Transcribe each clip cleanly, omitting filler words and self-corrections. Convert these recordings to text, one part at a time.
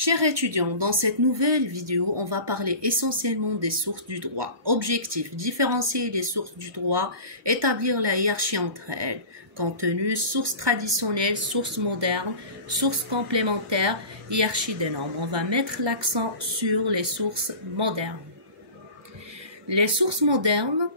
Chers étudiants, dans cette nouvelle vidéo, on va parler essentiellement des sources du droit. Objectif, différencier les sources du droit, établir la hiérarchie entre elles. Contenu, sources traditionnelles, sources modernes, sources complémentaires, hiérarchie des normes. On va mettre l'accent sur les sources modernes. Les sources modernes,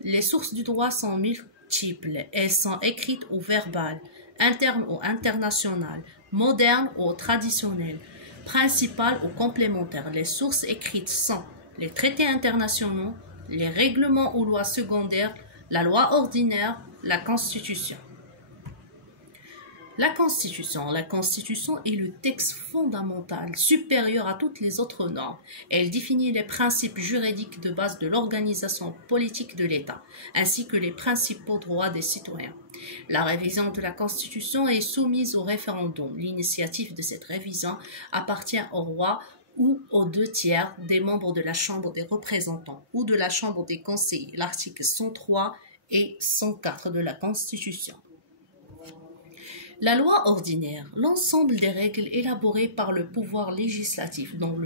les sources du droit sont multiples. Elles sont écrites ou verbales, internes ou internationales, modernes ou traditionnelles, principales ou complémentaires. Les sources écrites sont les traités internationaux, les règlements ou lois secondaires, la loi ordinaire, la Constitution. La Constitution est le texte fondamental, supérieur à toutes les autres normes. Elle définit les principes juridiques de base de l'organisation politique de l'État, ainsi que les principaux droits des citoyens. La révision de la Constitution est soumise au référendum. L'initiative de cette révision appartient au roi ou aux 2/3 des membres de la Chambre des représentants ou de la Chambre des conseillers, l'article 103 et 104 de la Constitution. La loi ordinaire, l'ensemble des règles élaborées par le pouvoir législatif dans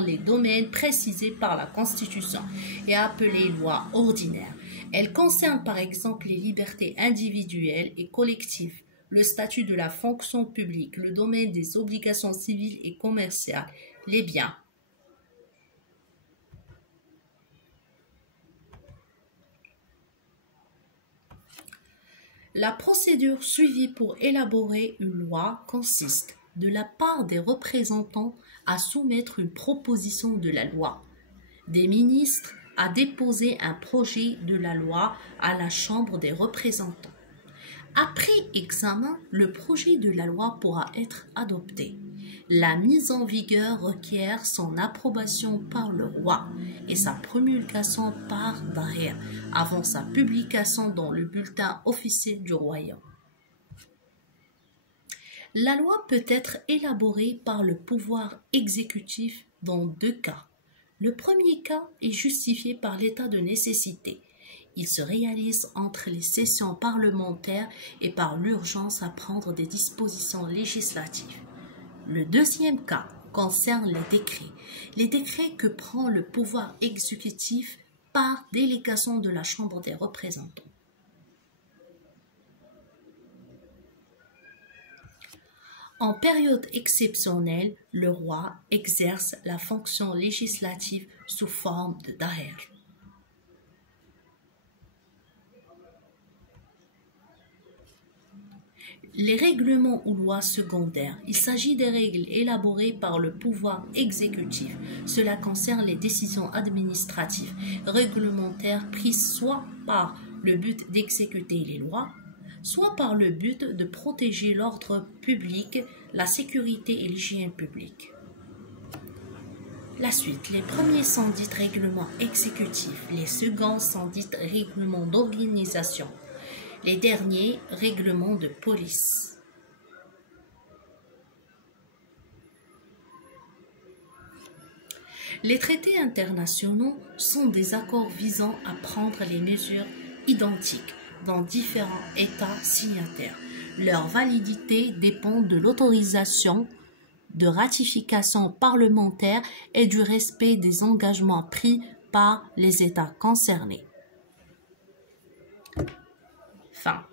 les domaines précisés par la Constitution est appelée loi ordinaire. Elle concerne par exemple les libertés individuelles et collectives, le statut de la fonction publique, le domaine des obligations civiles et commerciales, les biens. La procédure suivie pour élaborer une loi consiste, de la part des représentants, à soumettre une proposition de la loi, des ministres à déposer un projet de la loi à la Chambre des représentants. Après examen, le projet de la loi pourra être adopté. La mise en vigueur requiert son approbation par le roi et sa promulgation par derrière, avant sa publication dans le bulletin officiel du royaume. La loi peut être élaborée par le pouvoir exécutif dans 2 cas. Le premier cas est justifié par l'état de nécessité. Il se réalise entre les sessions parlementaires et par l'urgence à prendre des dispositions législatives. Le deuxième cas concerne les décrets que prend le pouvoir exécutif par délégation de la Chambre des représentants. En période exceptionnelle, le roi exerce la fonction législative sous forme de daher. Les règlements ou lois secondaires. Il s'agit des règles élaborées par le pouvoir exécutif. Cela concerne les décisions administratives, réglementaires prises soit par le but d'exécuter les lois, soit par le but de protéger l'ordre public, la sécurité et l'hygiène publique. La suite. Les premiers sont dits règlements exécutifs, les seconds sont dits règlements d'organisation. Les derniers, règlements de police. Les traités internationaux sont des accords visant à prendre les mesures identiques dans différents États signataires. Leur validité dépend de l'autorisation de ratification parlementaire et du respect des engagements pris par les États concernés. Fin.